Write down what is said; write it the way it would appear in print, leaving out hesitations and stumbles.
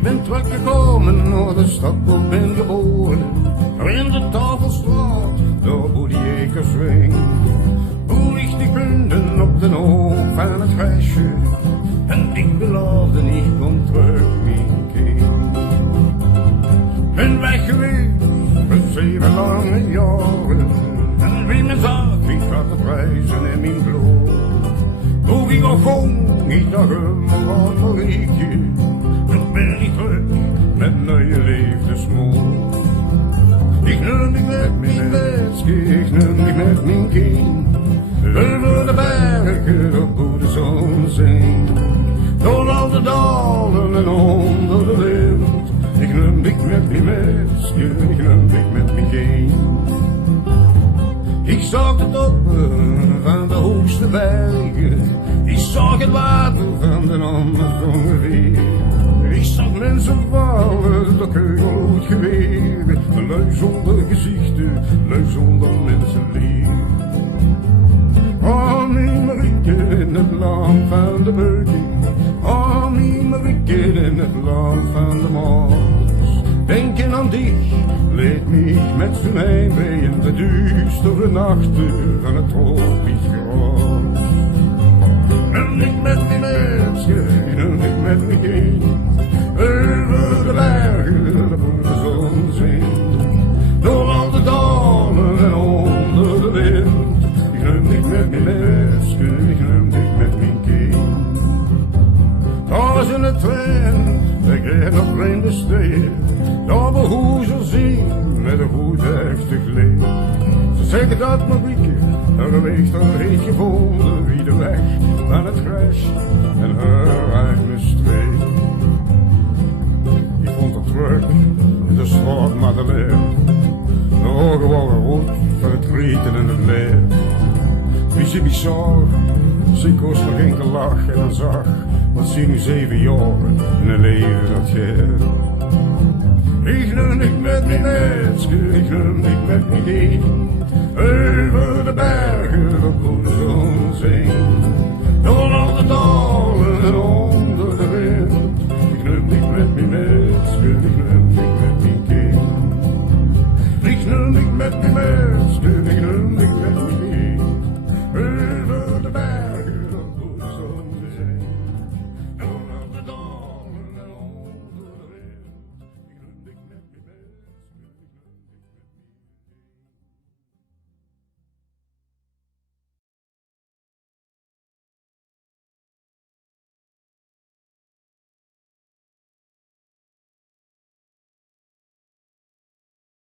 Ik ben teruggekomen naar de stad waar ik ben geboren. In de Tafelstraat, daar waar die ekerswing. Hoe ligt die punten op de hoop van het huisje. En ik beloofde, ik kom terug, mijn kind. Ben weg geweest voor 7 lange jaren. En wie me zag, ik had de prijzen in mijn bloed. Hoe ik nog ging, ik dacht helemaal aan Marieke. Ik ben niet terug met nieuwe liefdesmoed. Ik neem niet met mijn meisje, ik neem niet met mijn kind. Over de bergen op hoe de zon zingt. Door al de dalen en onder de wind. Ik neem niet met mijn meisje, ik neem niet met mijn kind. Ik zag de toppen van de hoogste bergen. Ik zag het water van de Amazonrivier. Ik zag mensen vallen, de keugelrood geweer. Lui zonder gezichten, lui zonder mensenleer. Oh, mijn Marieke in het land van de beuking. Oh, mijn Marieke in het land van de Maas. Denken aan dich, leed mich met zijn heimwee in de duistere nachten van het tropisch gras. En ik met mijn meisje, en ik met mijn kind. Over de bergen, waar de zon zingt. Door al de dalen en onder de wind. Ik neem niet met mijn meisje, ik neem niet met mijn kind. Daar is in de trein, ik rijd nog in de steden. Daar we hoezen zien, met een goed heftig leed. Ze zeggen dat Marieke, haar weg daar heeft gevonden. Wie de weg van het gras en haar eigen streek. Ik vond het terug in de straat Madeleine. De ogen waren rood van het rieten en het leer. Wie ze bizar, ze kost nog enkel lach en dan zag. Wat zie nu 7 jaar in een leven dat geeft. Ik neem niet met mijn meisje, ik neem niet met mijn kind. Over de bergen op de zon zingt.